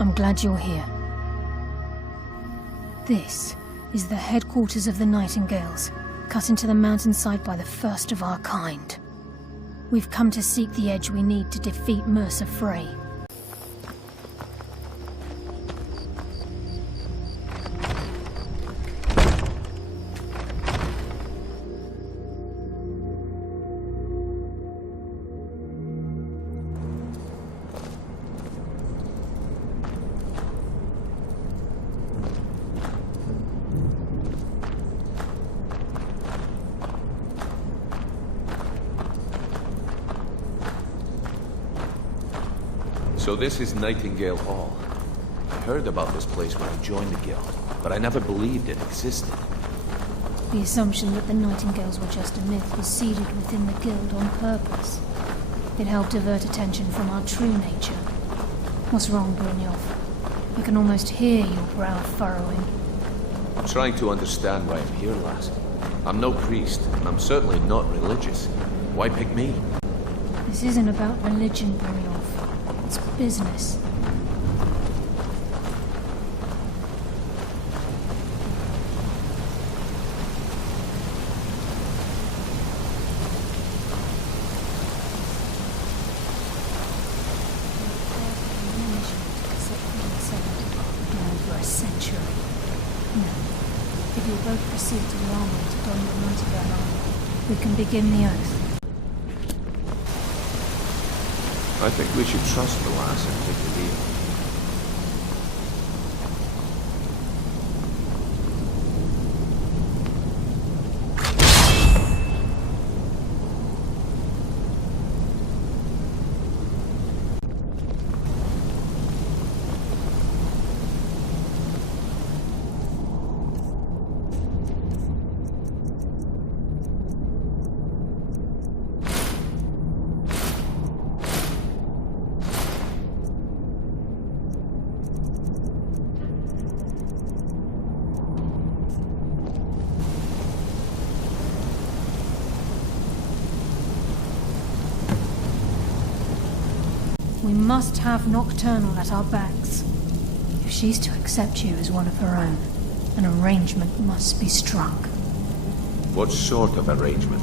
I'm glad you're here. This is the headquarters of the Nightingales, cut into the mountainside by the first of our kind. We've come to seek the edge we need to defeat Mercer Frey. So this is Nightingale Hall. I heard about this place when I joined the guild, but I never believed it existed. The assumption that the Nightingales were just a myth was seeded within the guild on purpose. It helped divert attention from our true nature. What's wrong, Brynjolf? I can almost hear your brow furrowing. I'm trying to understand why I'm here, lass. I'm no priest, and I'm certainly not religious. Why pick me? This isn't about religion, Brynjolf. It's business. For a century. Now, if you both proceed to the armory to don your Nightingale armor, we can begin the oath. I think we should trust the lass and take the lead. We must have Nocturnal at our backs. If she's to accept you as one of her own, an arrangement must be struck. What sort of arrangement?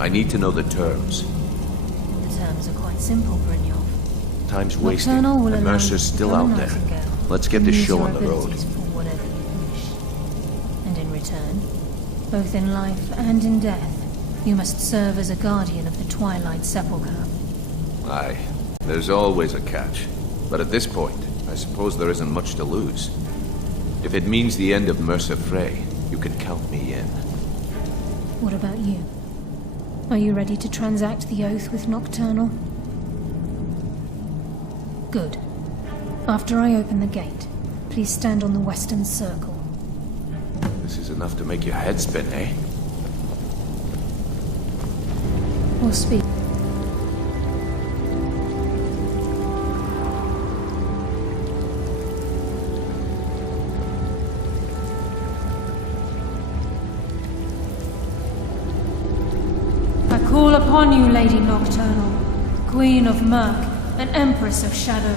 I need to know the terms. The terms are quite simple, Brynjolf. Time's wasted, Nocturnal will and allow Mercer's you to still become out a there. Nightingale Let's get and this use show your on the road. abilities for whatever you wish. And in return, both in life and in death, you must serve as a guardian of the Twilight Sepulchre. Aye, there's always a catch. But at this point, I suppose there isn't much to lose. If it means the end of Mercer Frey, you can count me in. What about you? Are you ready to transact the oath with Nocturnal? Good. After I open the gate, please stand on the western circle. This is enough to make your head spin, eh? Or speak. I call upon you, Lady Nocturnal, Queen of Murk and Empress of Shadow.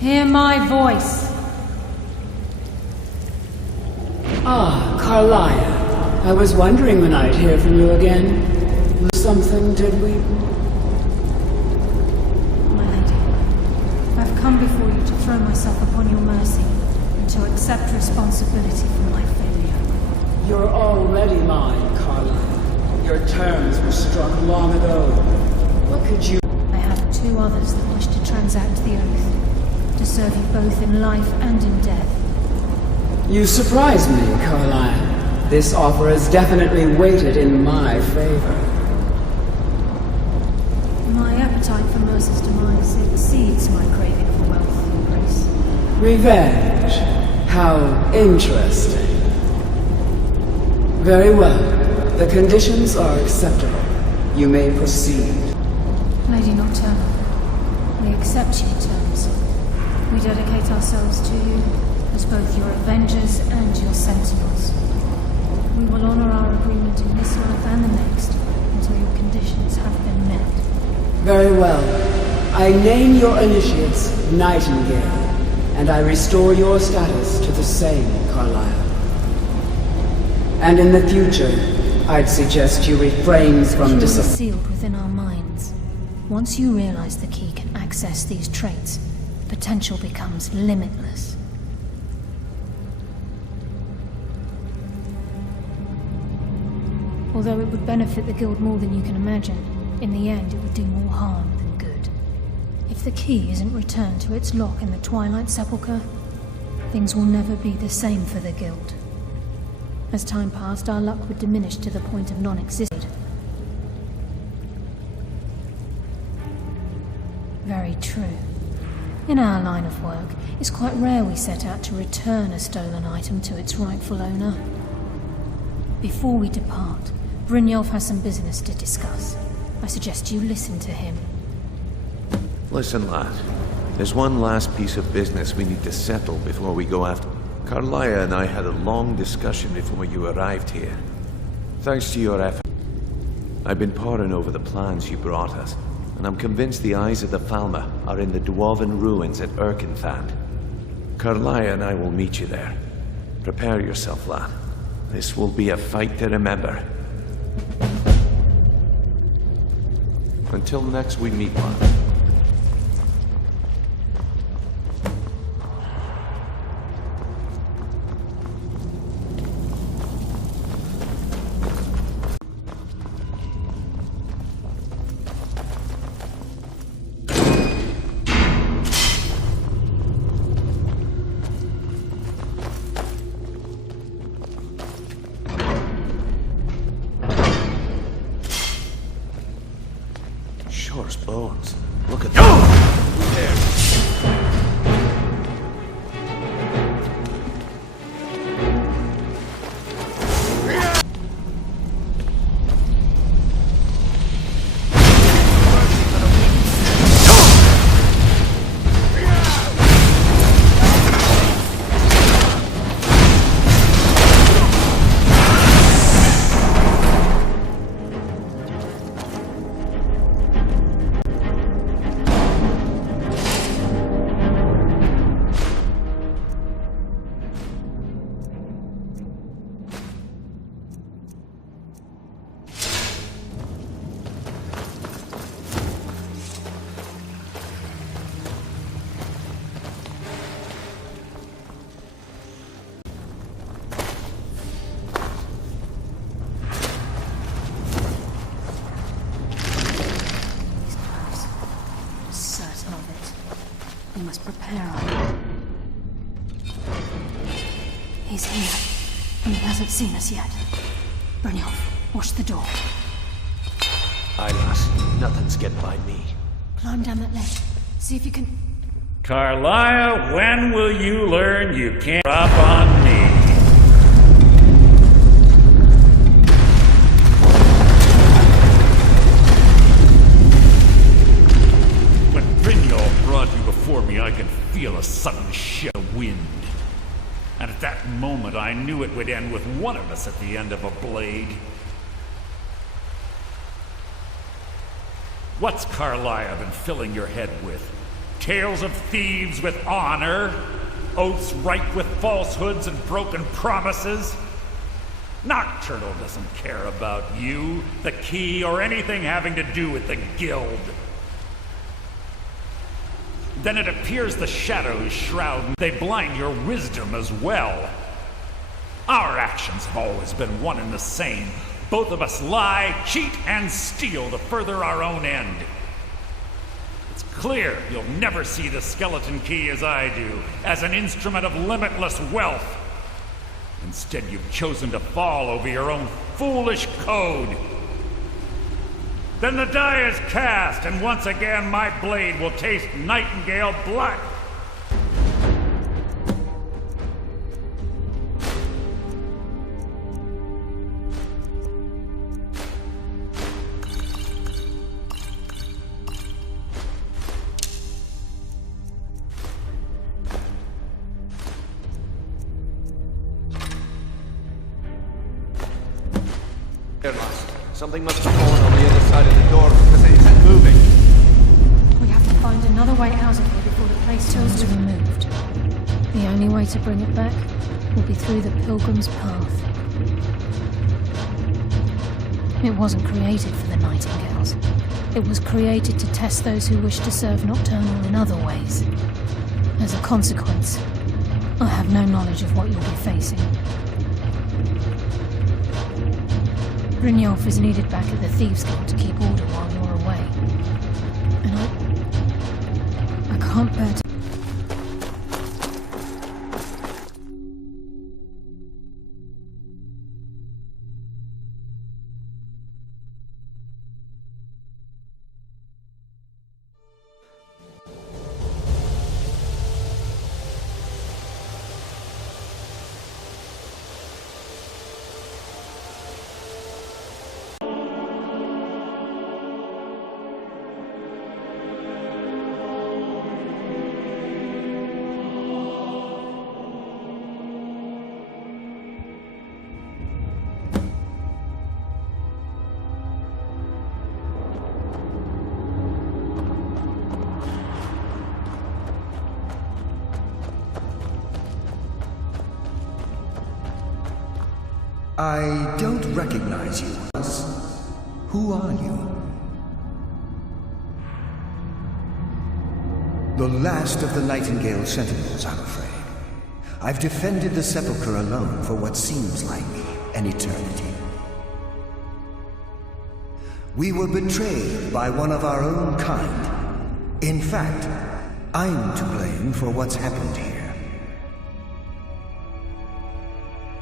Hear my voice. Ah, Carlia. I was wondering when I'd hear from you again. Was something, did we? My lady, I've come before you to throw myself upon your mercy and to accept responsibility for my failure. You're already mine, Carlia. Your terms were struck long ago. What could you... I have two others that wish to transact the oath, to serve you both in life and in death. You surprise me, Carlia. This offer is definitely weighted in my favor. My appetite for Mercer's demise exceeds my craving for wealth and grace. Revenge. How interesting. Very well. The conditions are acceptable. You may proceed. Lady Nocturnal, we accept your terms. We dedicate ourselves to you as both your avengers and your sentinels. We will honor our agreement in this life and the next until your conditions have been met. Very well. I name your initiates Nightingale, and I restore your status to the same, Carlyle. And in the future, I'd suggest you refrain from Security sealed within our minds. Once you realize the key can access these traits, potential becomes limitless. Although it would benefit the Guild more than you can imagine, in the end it would do more harm than good. If the key isn't returned to its lock in the Twilight Sepulchre, things will never be the same for the Guild. As time passed, our luck would diminish to the point of non-existence. Very true. In our line of work, it's quite rare we set out to return a stolen item to its rightful owner. Before we depart, Brynjolf has some business to discuss. I suggest you listen to him. Listen, lad. There's one last piece of business we need to settle before we go after... Carlaya and I had a long discussion before you arrived here. Thanks to your effort, I've been poring over the plans you brought us, and I'm convinced the eyes of the Falmer are in the Dwarven ruins at Erkenthand. Carlaya and I will meet you there. Prepare yourself, lad. This will be a fight to remember. Until next we meet, lad. Bones. Look at that. There. We must prepare our... He's here, and he hasn't seen us yet. Brynjolf, watch the door. Aye, lass. Nothing's getting by me. Climb down that ledge. See if you can... Carlyle, when will you learn you can't drop on me? When Brynjolf brought you before me, I could feel a sudden shift of wind. And at that moment, I knew it would end with one of us at the end of a blade. What's Carlyle been filling your head with? Tales of thieves with honor? Oaths ripe with falsehoods and broken promises? Nocturnal doesn't care about you, the key, or anything having to do with the guild. Then it appears the shadows shroud, they blind your wisdom as well. Our actions have always been one and the same. Both of us lie, cheat, and steal to further our own end. It's clear you'll never see the skeleton key as I do, as an instrument of limitless wealth. Instead, you've chosen to fall over your own foolish code. Then the die is cast, and once again my blade will taste Nightingale blood. Here, lass. Something must have fallen on the other side of the door because it isn't moving. We have to find another another way out of here before the place is removed. The only way to bring it back will be through the Pilgrim's Path. It wasn't created for the Nightingales. It was created to test those who wish to serve Nocturnal in other ways. As a consequence, I have no knowledge of what you'll be facing. Brynjolf is needed back at the Thieves' Guild to keep order while you're away. And I can't bear to... I don't recognize you. Who are you? The last of the Nightingale Sentinels, I'm afraid. I've defended the Sepulchre alone for what seems like an eternity. We were betrayed by one of our own kind. In fact, I'm to blame for what's happened here.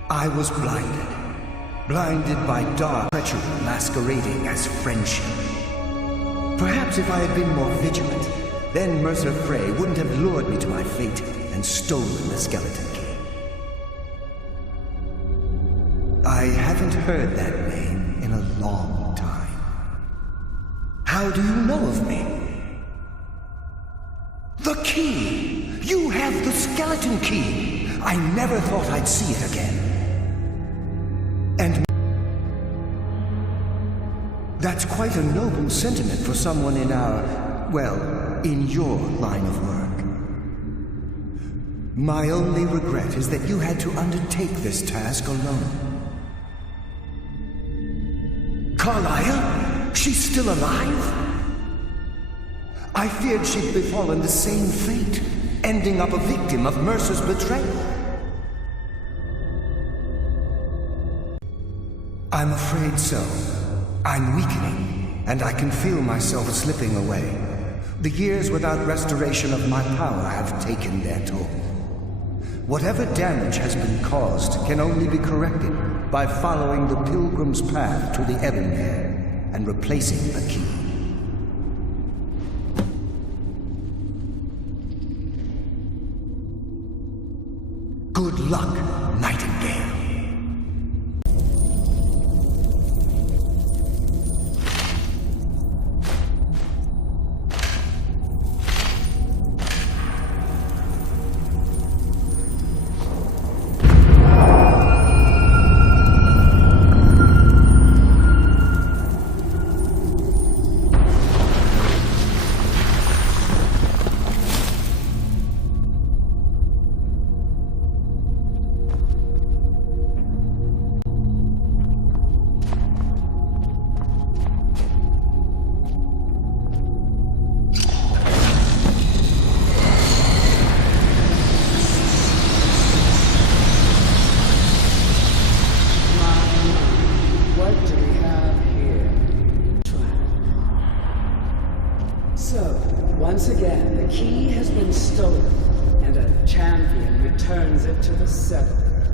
I was blinded by dark treachery masquerading as friendship. Perhaps if I had been more vigilant, then Mercer Frey wouldn't have lured me to my fate and stolen the skeleton key. I haven't heard that name in a long time. How do you know of me? The key! You have the skeleton key! I never thought I'd see it again. And that's quite a noble sentiment for someone in our, well, in your line of work. My only regret is that you had to undertake this task alone. Carlia? She's still alive? I feared she'd befallen the same fate, ending up a victim of Mercer's betrayal. I'm afraid so. I'm weakening, and I can feel myself slipping away. The years without restoration of my power have taken their toll. Whatever damage has been caused can only be corrected by following the Pilgrim's Path to the Ebonmere and replacing the key. Good luck, Nightingale. Once again, the key has been stolen, and a champion returns it to the Sepulchre.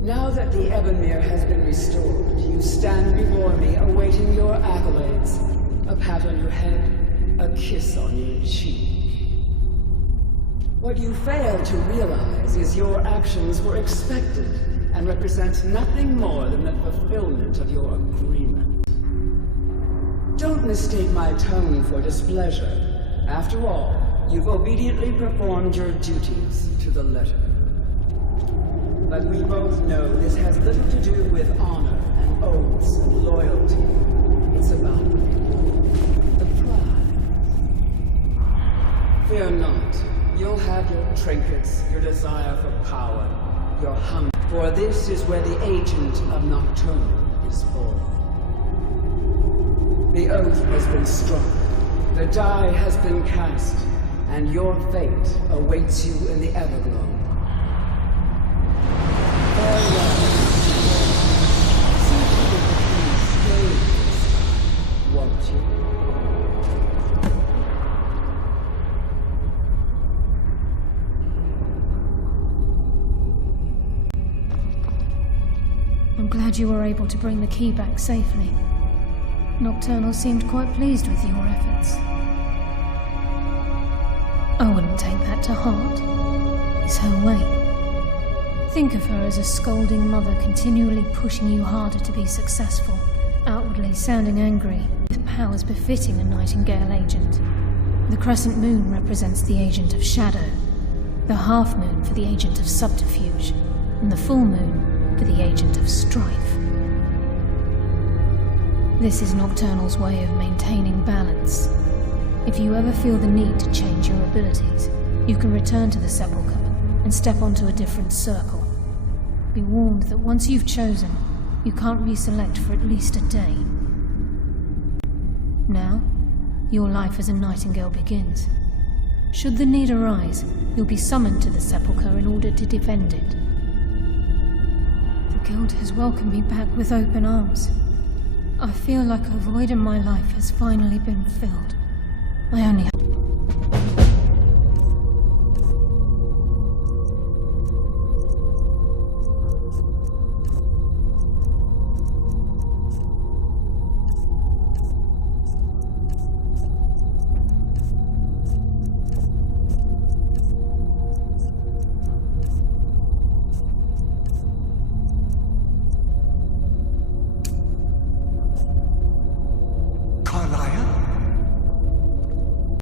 Now that the Ebonmere has been restored, you stand before me awaiting your accolades. A pat on your head, a kiss on your cheek. What you fail to realize is your actions were expected and represent nothing more than the fulfillment of your agreement. Don't mistake my tone for displeasure. After all, you've obediently performed your duties to the letter. But we both know this has little to do with honor and oaths and loyalty. It's about the prize. Fear not. You'll have your trinkets, your desire for power, your hunger. For this is where the agent of Nocturnal is born. The oath has been struck. The die has been cast. And your fate awaits you in the Everglow. Farewell. See to it that you stay this time, won't you? I'm glad you were able to bring the key back safely. Nocturnal seemed quite pleased with your efforts. I wouldn't take that to heart. It's her way. Think of her as a scolding mother continually pushing you harder to be successful, outwardly sounding angry, with powers befitting a Nightingale agent. The crescent moon represents the agent of shadow, the half moon for the agent of subterfuge, and the full moon for the agent of strife. This is Nocturnal's way of maintaining balance. If you ever feel the need to change your abilities, you can return to the Sepulchre and step onto a different circle. Be warned that once you've chosen, you can't reselect for at least a day. Now, your life as a Nightingale begins. Should the need arise, you'll be summoned to the Sepulchre in order to defend it. The Guild has welcomed me back with open arms. I feel like a void in my life has finally been filled. I only have